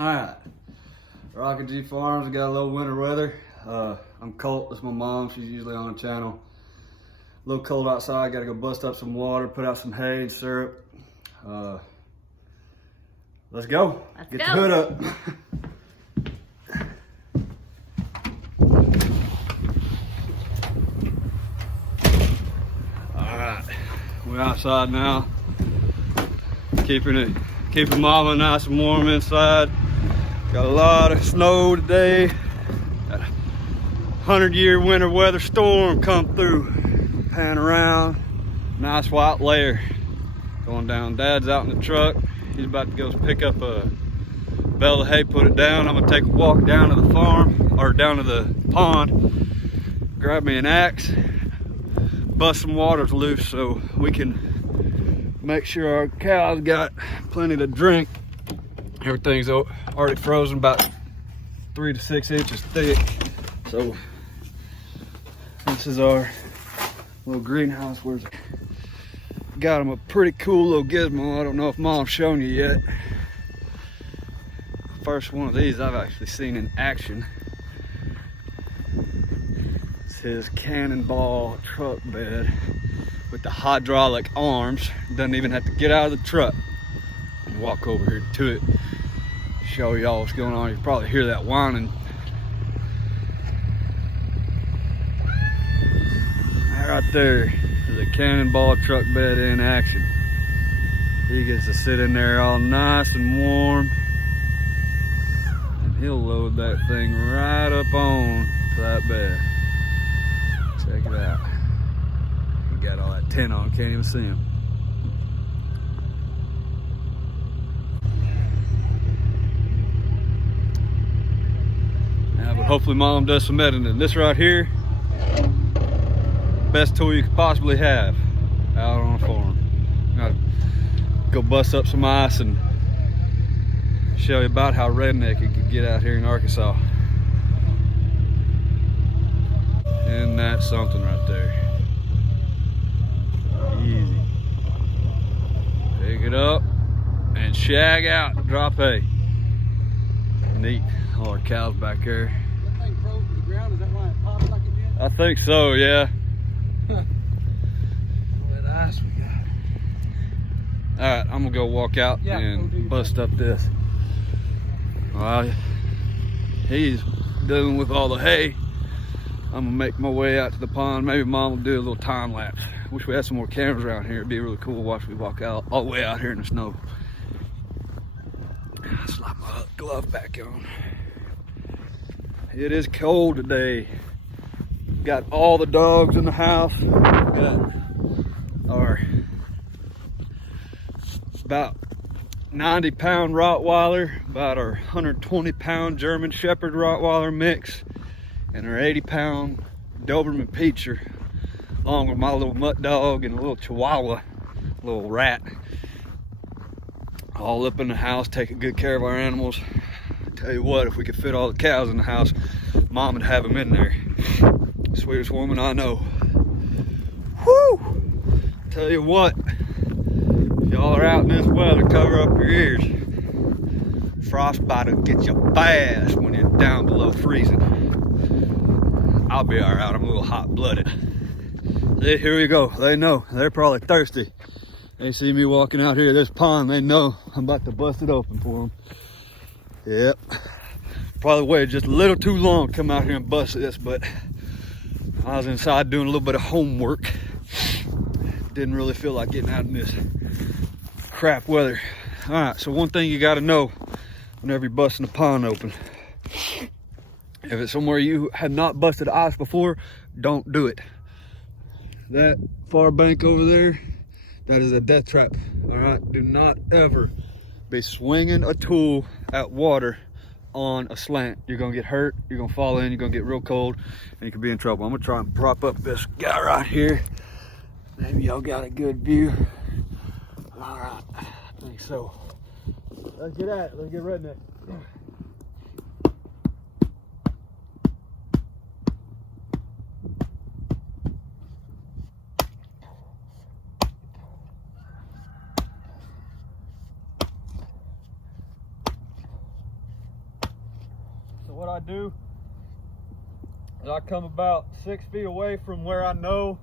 Alright, Rockin G Farms, got a little winter weather. I'm Colt, that's my mom, she's usually on the channel. A little cold outside, gotta go bust up some water, put out some hay and syrup. Let's go. Let's Get go. the hood up. Alright, we're outside now. Keeping mama nice and warm inside. Got a lot of snow today. Got a 100-year winter weather storm come through. Pan around. Nice white layer going down. Dad's out in the truck. He's about to go pick up a bale of hay, put it down. I'm gonna take a walk down to the farm, or down to the pond, grab me an axe, bust some waters loose so we can make sure our cows got plenty to drink. Everything's already frozen about 3 to 6 inches thick. So this is our little greenhouse. Where's it? Got them a pretty cool little gizmo. I don't know if Mom's shown you yet. First one of these I've actually seen in action. It's his cannonball truck bed with the hydraulic arms. Doesn't even have to get out of the truck. Walk over here to it, show y'all what's going on. You can probably hear that whining. Right there is a cannonball truck bed in action. He gets to sit in there all nice and warm, and he'll load that thing right up on to that bed. Check it out. He got all that tent on, can't even see him. But hopefully Mom does some editing. This right here, best tool you could possibly have out on a farm. Gotta go bust up some ice and show you about how redneck it could get out here in Arkansas. Isn't that something right there? Easy. Pick it up and shag out, drop hay. Neat. All our cows back there. That thing froze to the ground, is that why it popped like it did? I think so, yeah. What ice we got. Alright, I'm gonna go walk out and bust up this. While he's dealing with all the hay, I'm gonna make my way out to the pond. Maybe Mom will do a little time lapse. Wish we had some more cameras around here. It'd be really cool to watch me walk out all the way out here in the snow. Slap my glove back on. It is cold today. Got all the dogs in the house. Got our about 90-pound Rottweiler, about our 120-pound German Shepherd Rottweiler mix, and our 80-pound Doberman Pinscher, along with my little mutt dog and a little Chihuahua, little rat. All up in the house, taking good care of our animals. Tell you what, if we could fit all the cows in the house, Mom would have them in there. Sweetest woman I know. Whoo! Tell you what, if y'all are out in this weather, cover up your ears. Frostbite will get you fast when you're down below freezing. I'll be all right, I'm a little hot-blooded. Here we go, they know, they're probably thirsty. They see me walking out here to this pond, they know I'm about to bust it open for them. Yep. Probably waited just a little too long to come out here and bust this, but I was inside doing a little bit of homework. Didn't really feel like getting out in this crap weather. All right, so one thing you gotta know whenever you're busting a pond open, if it's somewhere you had not busted ice before, don't do it. That far bank over there, that is a death trap. All right, do not ever be swinging a tool at water on a slant. You're gonna get hurt, you're gonna fall in, you're gonna get real cold, and you could be in trouble. I'm gonna try and prop up this guy right here. Maybe y'all got a good view. All right, I think so. Let's get at it, let's get redneck. what I do is I come about 6 feet away from where I know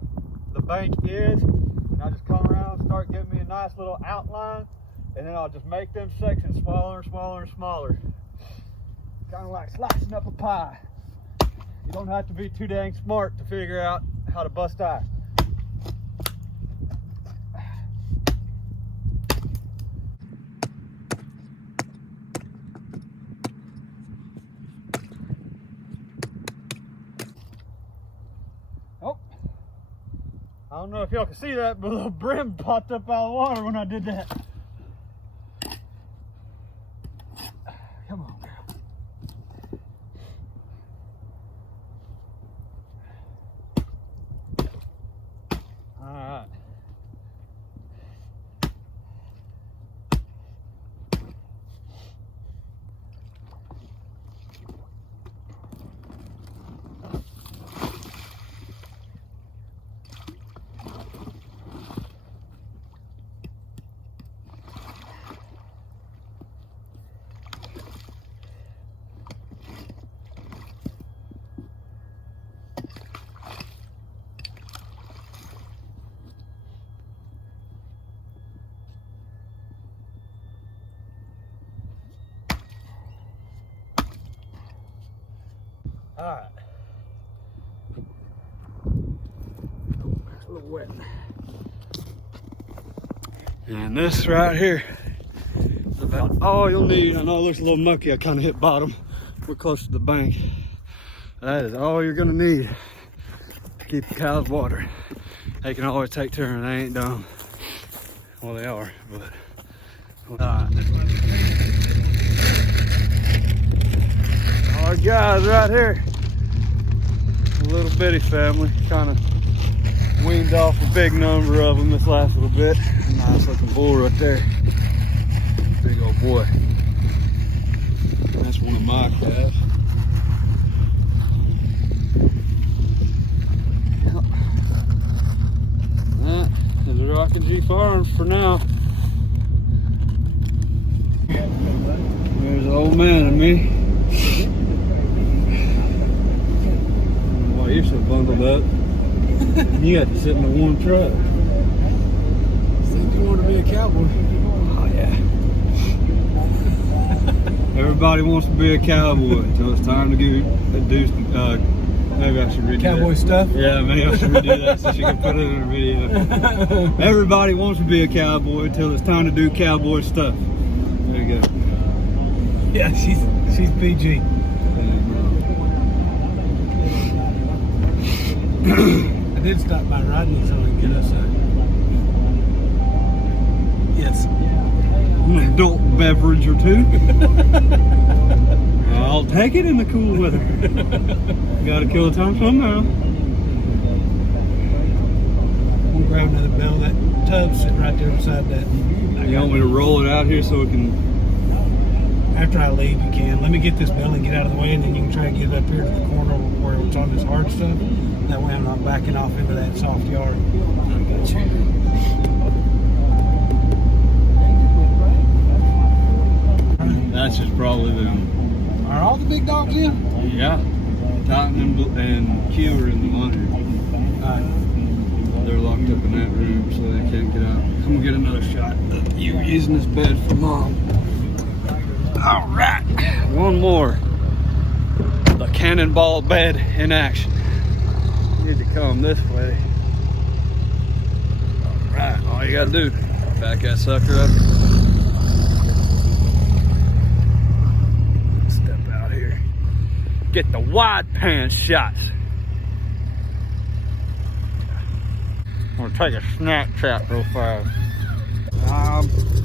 the bank is, and I just come around and start giving me a nice little outline, and then I'll just make them sections smaller and smaller and smaller. Kind of like slicing up a pie. You don't have to be too dang smart to figure out how to bust ice. Oh, I don't know if y'all can see that, but a little brim popped up out of the water when I did that. Come on, girl. All right. All right. It's a little wet. And this right here is about all you'll need. I know it looks a little mucky. I kind of hit bottom. We're close to the bank. That is all you're gonna need to keep the cows water. They can always take turns. They ain't dumb. Well, they are, but all right. Our guys right here, a little bitty family, kind of weaned off a big number of them this last little bit. Nice looking bull right there, big old boy. That's one of my calves. Yep. That is the Rockin G Farms for now. There's the old man and me. You're so bundled up. You got to sit in a warm truck. Said you want to be a cowboy. Oh yeah. Everybody wants to be a cowboy until it's time to do maybe I should redo Cowboy that. stuff? Yeah, maybe I should redo that so she can put it in her video. Everybody wants to be a cowboy until it's time to do cowboy stuff. There you go. Yeah, she's PG. I did stop by Rodney so we can get us a... Yes. An adult beverage or two. I'll take it in the cool weather. Gotta kill the time somehow. We'll grab another bell. That tub's sitting right there beside that. You want me to roll it out here so it can... After I leave, you can. Let me get this bell and get out of the way, and then you can try and get it up here to the corner where it's on this hard stuff. That way I'm not backing off into that soft yard. I got you. That's just probably them. Are all the big dogs in? Yeah. Titan and Q are in the monitor. They're locked up in that room so they can't get out. I'm gonna get another shot of you using this bed for mom. All right, one more. The cannonball bed in action. Need to come this way. All right, all you gotta do, back that sucker up. Step out here. Get the wide pan shots. I'm gonna take a Snapchat real fast.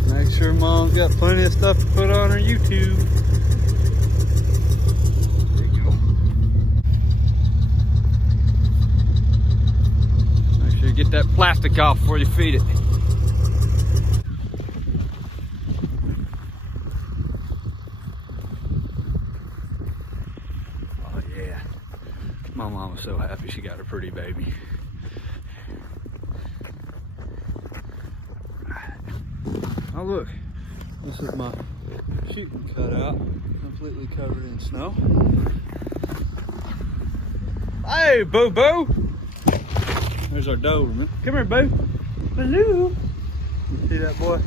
Make sure mom's got plenty of stuff to put on her YouTube. There you go. Make sure you get that plastic off before you feed it. Oh yeah. My mom was so happy she got a pretty baby. Oh look, this is my shooting cutout. completely covered in snow. Hey, Boo Boo! There's our Doberman. Come here, Boo. Hello. You see that boy?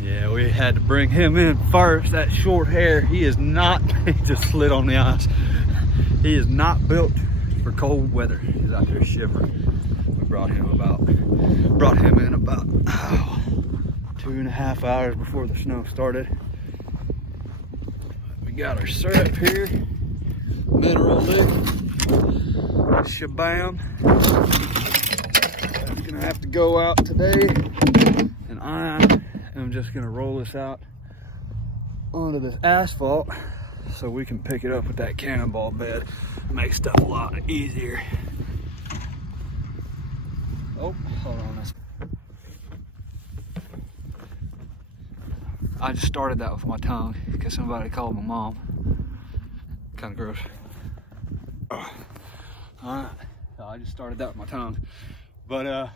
Yeah, we had to bring him in first. That short hair, he is not, he just slid on the ice. He is not built for cold weather. He's out there shivering. We brought him in about 2.5 hours before the snow started. We got our syrup here, mineral lick, shabam. That's gonna have to go out today, and I'm just gonna roll this out onto this asphalt so we can pick it up with that cannonball bed. Make stuff a lot easier. Oh, hold on. I just started that with my tongue because somebody called my mom. Kind of gross. Oh. Alright, so I just started that with my tongue. But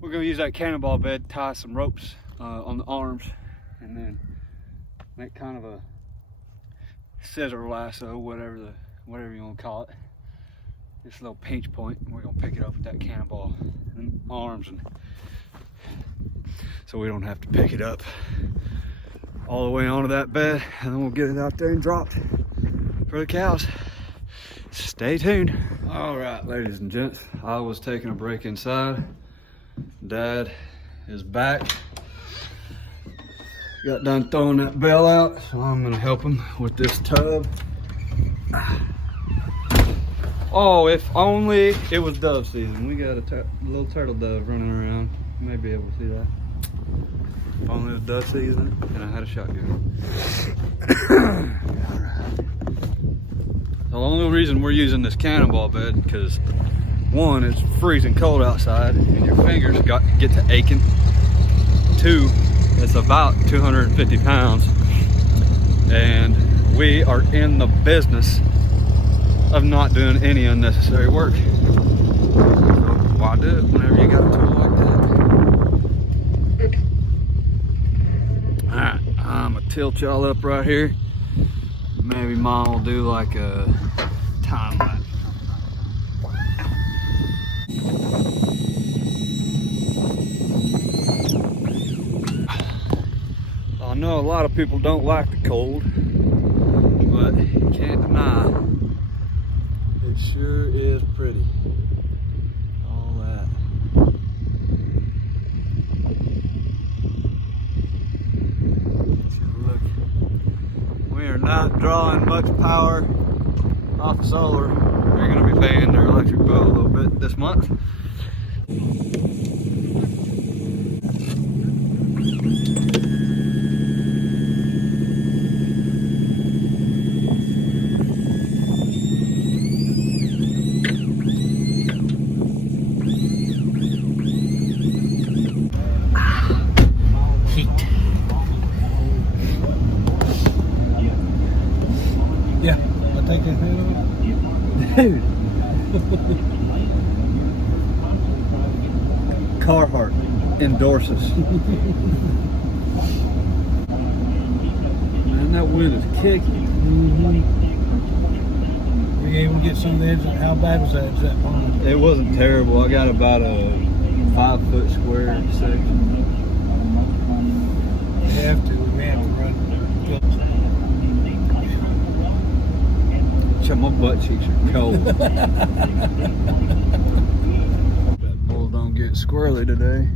we're gonna use that cannonball bed, tie some ropes on the arms, and then make kind of a scissor lasso, whatever you want to call it. This little pinch point, and we're gonna pick it up with that cannonball and arms, and so we don't have to pick it up all the way onto that bed, and then we'll get it out there and dropped for the cows. Stay tuned. All right, ladies and gents, I was taking a break inside. Dad is back. Got done throwing that bell out, so I'm gonna help him with this tub. Oh, if only it was dove season. We got a little turtle dove running around. You may be able to see that. If only it was dove season and I had a shotgun. All right. The only reason we're using this cannonball bed, because one, it's freezing cold outside and your fingers get to aching. Two, it's about 250 pounds, and we are in the business of not doing any unnecessary work. So why do it whenever you got a tool like that? Alright, I'm gonna tilt y'all up right here. Maybe Mom will do like a time lapse. I know a lot of people don't like the cold, but you can't deny it sure is pretty. All that. Look, we are not drawing much power off the solar. They're going to be paying their electric bill a little bit this month. Yeah, I'll take that thing off. Dude. Carhartt endorses. Man, that wind is kicking. Were you able to get some of the edge? How bad was that? Is that pond? It wasn't terrible. I got about a 5-foot square section. You have to. We may have to run. My butt cheeks are cold. That bull don't get squirrely today.